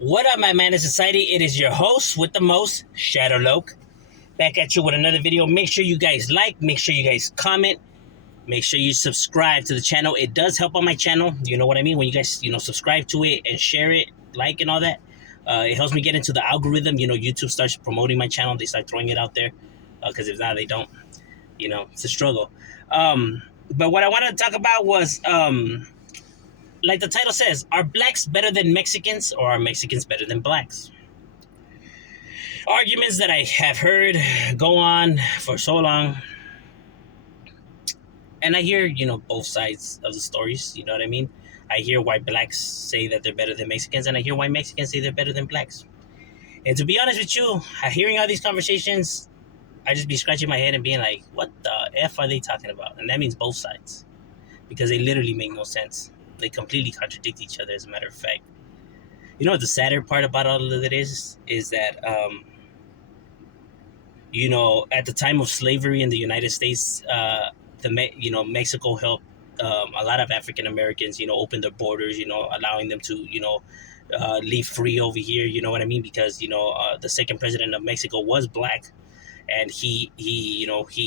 What up, my man of society? It is your host with the most, Shadowloke, back at you with another video. Make sure you guys like, make sure you guys comment, make sure you subscribe to the channel. It does help on my channel. You know what I mean? When you guys, subscribe to it and share it, like and all that, it helps me get into the algorithm. YouTube starts promoting my channel. They start throwing it out there because if not, they don't. It's a struggle. But what I wanted to talk about was like the title says, are blacks better than Mexicans or are Mexicans better than blacks? Arguments that I have heard go on for so long. And I hear, both sides of the stories, you know what I mean? I hear why blacks say that they're better than Mexicans, and I hear why Mexicans say they're better than blacks. And to be honest with you, hearing all these conversations, I just be scratching my head and being like, what the F are they talking about? And that means both sides. Because they literally make no sense. They completely contradict each other, as a matter of fact. You know what the sadder part about all of it is that, at the time of slavery in the United States, Mexico helped a lot of African Americans, open their borders, allowing them to, leave free over here. You know what I mean? Because the second president of Mexico was black, and he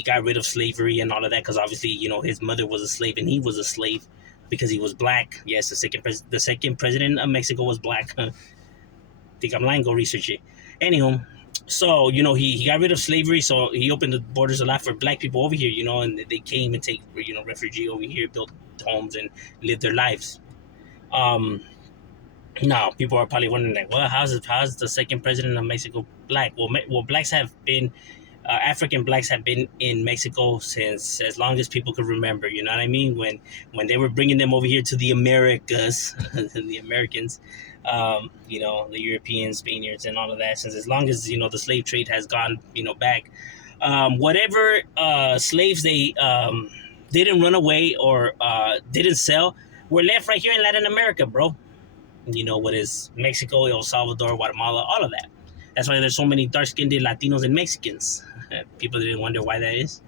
got rid of slavery and all of that because obviously his mother was a slave and he was a slave because he was black. Yes, the second president of Mexico was black. Think I'm lying? Go research it. Anywho, so he got rid of slavery, so he opened the borders a lot for black people over here, and they came and take refugee over here, built homes and lived their lives. Now people are probably wondering like, well, how's the second president of Mexico black? Well, blacks have been African blacks have been in Mexico since as long as people could remember. You know what I mean? When they were bringing them over here to the Americas, the Americans, the Europeans, Spaniards, and all of that. Since as long as the slave trade has gone back, whatever slaves they didn't run away or didn't sell were left right here in Latin America, bro. What is Mexico, El Salvador, Guatemala, all of that. That's why there's so many dark-skinned Latinos and Mexicans. People didn't wonder why that is.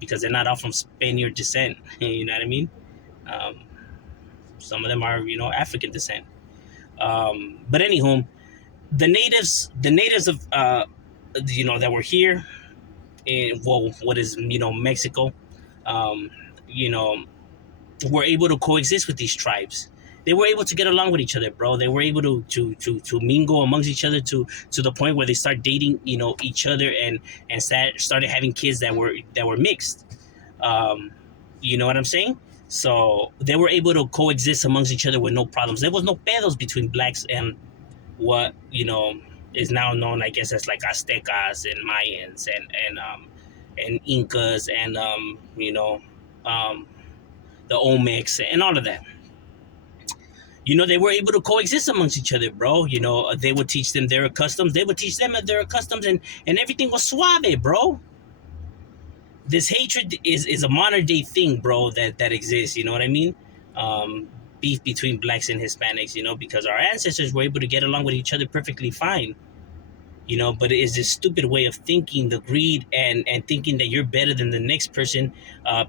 Because they're not all from Spaniard descent. You know what I mean? Some of them are, African descent. But anywho, the natives of, that were here in, what is, Mexico, were able to coexist with these tribes. They were able to get along with each other, bro. They were able to mingle amongst each other to the point where they start dating, each other and started having kids that were mixed. You know what I'm saying? So they were able to coexist amongst each other with no problems. There was no pedos between blacks and what is now known, I guess, as like Aztecas and Mayans and Incas and the Olmecs and all of that. They were able to coexist amongst each other, bro. They would teach them their customs. They would teach them their customs, and everything was suave, bro. This hatred is a modern day thing, bro, that exists. You know what I mean? Beef between blacks and Hispanics, because our ancestors were able to get along with each other perfectly fine. But it is this stupid way of thinking, the greed and thinking that you're better than the next person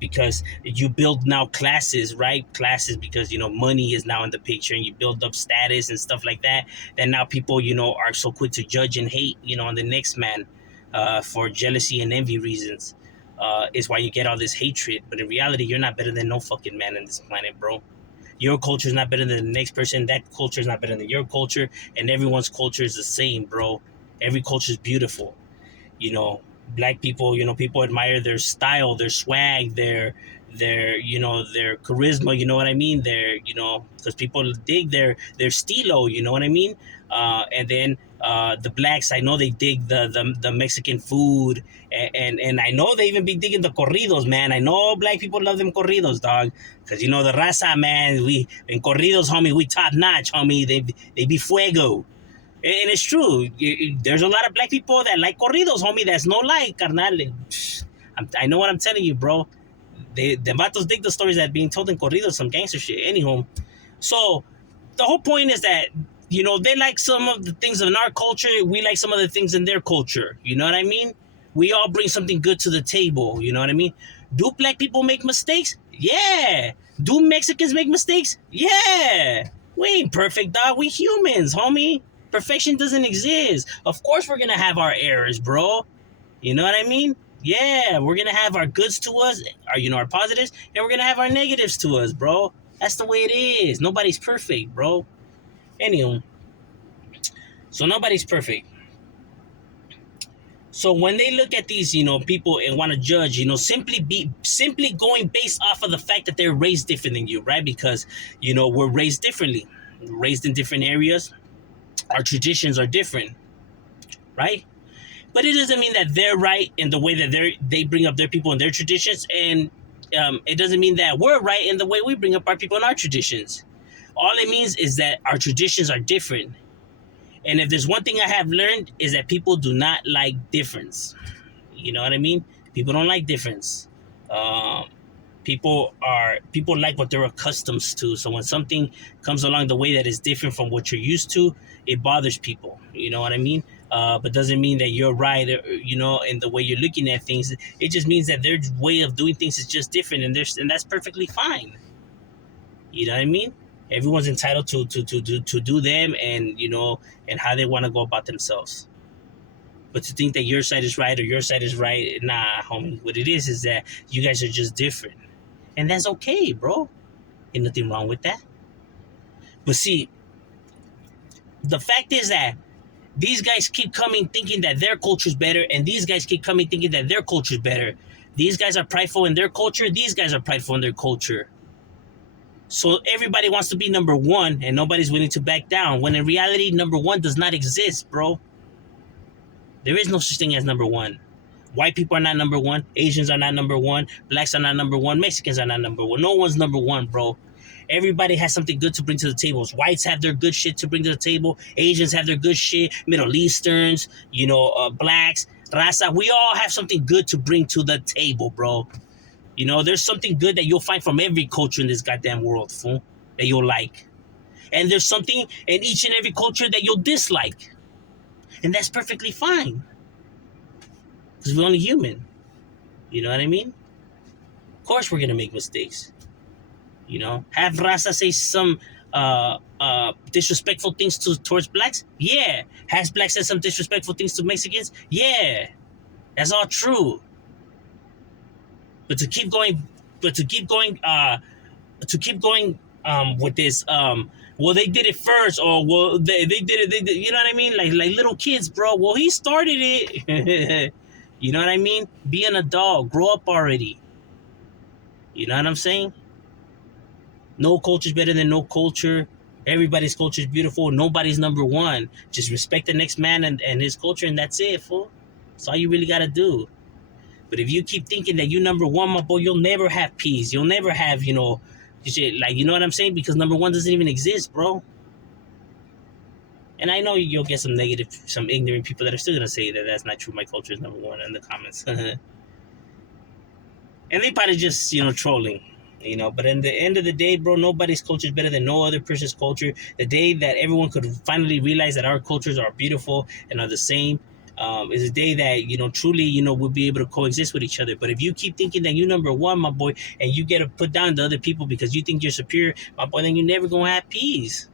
because you build now classes, right? Classes because, money is now in the picture and you build up status and stuff like that. And now people, are so quick to judge and hate, on the next man for jealousy and envy reasons is why you get all this hatred. But in reality, you're not better than no fucking man on this planet, bro. Your culture is not better than the next person. That culture is not better than your culture. And everyone's culture is the same, bro. Every culture is beautiful. Black people, people admire their style, their swag, their charisma, you know what I mean? Because people dig their stilo, you know what I mean? And then the blacks, I know they dig the Mexican food, and I know they even be digging the corridos, man. I know black people love them corridos, dog. Because the raza, man, we in corridos, homie, we top notch, homie. They be fuego. And it's true. There's a lot of black people that like corridos, homie. That's no lie, carnal. I know what I'm telling you, bro. The vatos dig the stories that being told in corridos, some gangster shit. Anyhow, so the whole point is that, they like some of the things in our culture. We like some of the things in their culture. You know what I mean? We all bring something good to the table. You know what I mean? Do black people make mistakes? Yeah. Do Mexicans make mistakes? Yeah. We ain't perfect, dog. We humans, homie. Perfection doesn't exist. Of course we're gonna have our errors, bro. You know what I mean? Yeah, we're gonna have our goods to us, our positives, and we're gonna have our negatives to us, bro. That's the way it is. Nobody's perfect, bro. Anyway, so nobody's perfect. So when they look at these, people and want to judge, simply going based off of the fact that they're raised different than you, right? Because we're raised differently, raised in different areas. Our traditions are different, right? But it doesn't mean that they're right in the way that they bring up their people and their traditions, and it doesn't mean that we're right in the way we bring up our people and our traditions. All it means is that our traditions are different. And if there's one thing I have learned is that people do not like difference. You know what I mean? People don't like difference. People like what they're accustomed to. So when something comes along the way that is different from what you're used to, it bothers people. You know what I mean? But doesn't mean that you're right, in the way you're looking at things. It just means that their way of doing things is just different, and that's perfectly fine. You know what I mean? Everyone's entitled to do them, and and how they want to go about themselves. But to think that your side is right or your side is right, nah, homie. What it is that you guys are just different, and that's okay, bro. Ain't nothing wrong with that. But see, the fact is that these guys keep coming thinking that their culture's better, and these guys keep coming thinking that their culture's better. These guys are prideful in their culture. These guys are prideful in their culture. So everybody wants to be number one, and nobody's willing to back down. When in reality, number one does not exist, bro. There is no such thing as number one. White people are not number one. Asians are not number one. Blacks are not number one. Mexicans are not number one. No one's number one, bro. Everybody has something good to bring to the table. Whites have their good shit to bring to the table. Asians have their good shit. Middle Easterns, blacks, raza. We all have something good to bring to the table, bro. There's something good that you'll find from every culture in this goddamn world, fool, that you'll like. And there's something in each and every culture that you'll dislike. And that's perfectly fine. Because we're only human. You know what I mean? Of course we're going to make mistakes. Have raza say some disrespectful things towards blacks? Yeah. Has blacks said some disrespectful things to Mexicans? Yeah. That's all true. But to keep going with this, well, they did it first, or well, they did it, you know what I mean? Like little kids, bro. Well, he started it. You know what I mean? Be an adult. Grow up already. You know what I'm saying? No culture's better than no culture. Everybody's culture is beautiful. Nobody's number one. Just respect the next man and his culture, and that's it, fool. That's all you really got to do. But if you keep thinking that you're number one, my boy, you'll never have peace. You'll never have, shit, like, you know what I'm saying? Because number one doesn't even exist, bro. And I know you'll get some ignorant people that are still going to say that that's not true. My culture is number one in the comments. And they probably just, trolling. But in the end of the day, bro, nobody's culture is better than no other person's culture. The day that everyone could finally realize that our cultures are beautiful and are the same, is a day that, truly, we'll be able to coexist with each other. But if you keep thinking that you're number one, my boy, and you get to put down the other people because you think you're superior, my boy, then you're never going to have peace.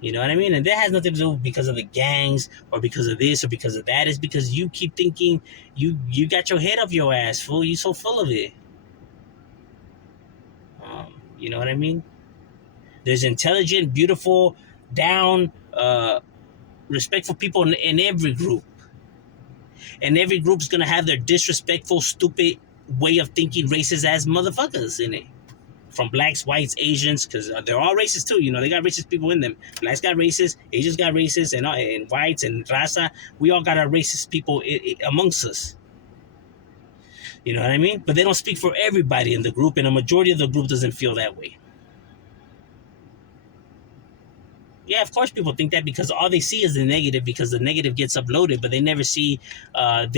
You know what I mean? And that has nothing to do because of the gangs or because of this or because of that. It's because you keep thinking you got your head up your ass, fool. You so full of it. You know what I mean? There's intelligent, beautiful, down, respectful people in every group. And every group's going to have their disrespectful, stupid way of thinking, racist ass motherfuckers in it. From blacks, whites, Asians, because they're all racist too. They got racist people in them. Blacks got racist, Asians got racist, and whites and raza. We all got our racist people amongst us. You know what I mean? But they don't speak for everybody in the group, and a majority of the group doesn't feel that way. Yeah, of course people think that because all they see is the negative, because the negative gets uploaded, but they never see the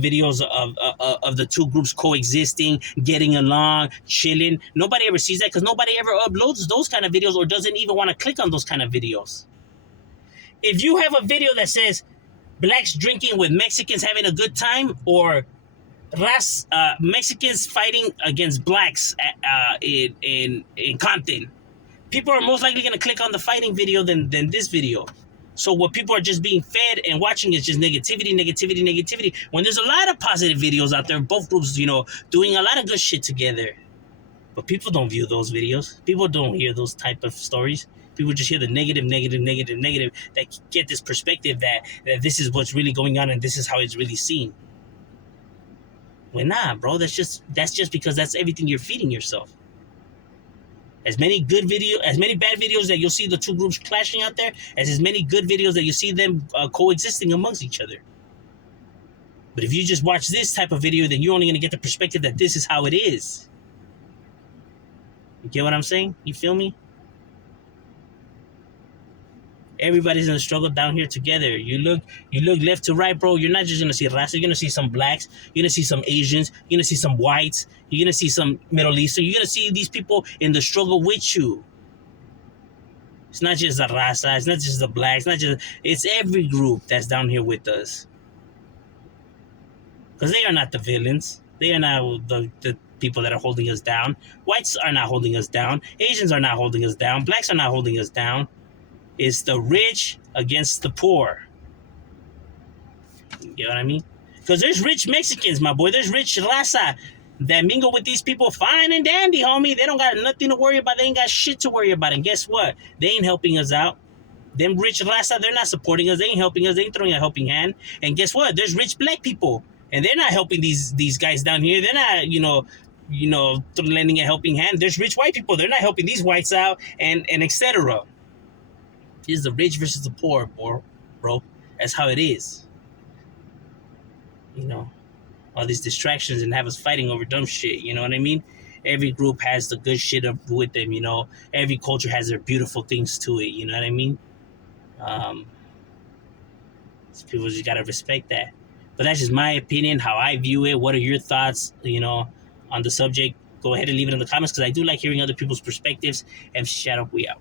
videos of the two groups coexisting, getting along, chilling. Nobody ever sees that because nobody ever uploads those kind of videos or doesn't even want to click on those kind of videos. If you have a video that says blacks drinking with Mexicans having a good time, or Mexicans fighting against blacks in Compton, people are most likely going to click on the fighting video than this video. So what people are just being fed and watching is just negativity, negativity, negativity. When there's a lot of positive videos out there, both groups, you know, doing a lot of good shit together. But people don't view those videos. People don't hear those type of stories. People just hear the negative, negative, negative, negative, that get this perspective that this is what's really going on and this is how it's really seen. Well, nah, bro. That's just because that's everything you're feeding yourself. As many bad videos that you'll see the two groups clashing out there, as many good videos that you see them coexisting amongst each other. But if you just watch this type of video, then you're only going to get the perspective that this is how it is. You get what I'm saying? You feel me? Everybody's in a struggle down here together. You look left to right, bro. You're not just gonna see raza. You're gonna see some blacks. You're gonna see some Asians. You're gonna see some whites. You're gonna see some Middle Eastern. You're gonna see these people in the struggle with you. It's not just the raza. It's not just the blacks. It's every group that's down here with us. Because they are not the villains. They are not the people that are holding us down. Whites are not holding us down. Asians are not holding us down. Blacks are not holding us down. It's the rich against the poor. You know what I mean? Because there's rich Mexicans, my boy. There's rich raza that mingle with these people fine and dandy, homie. They don't got nothing to worry about. They ain't got shit to worry about. And guess what? They ain't helping us out. Them rich raza, they're not supporting us. They ain't helping us. They ain't throwing a helping hand. And guess what? There's rich black people. And they're not helping these guys down here. They're not, you know, lending a helping hand. There's rich white people. They're not helping these whites out and etc. It's the rich versus the poor, bro. That's how it is. You know, all these distractions and have us fighting over dumb shit. You know what I mean? Every group has the good shit up with them. You know, every culture has their beautiful things to it. You know what I mean? So people just gotta respect that. But that's just my opinion, how I view it. What are your thoughts? You know, on the subject? Go ahead and leave it in the comments because I do like hearing other people's perspectives. And shout out, we out.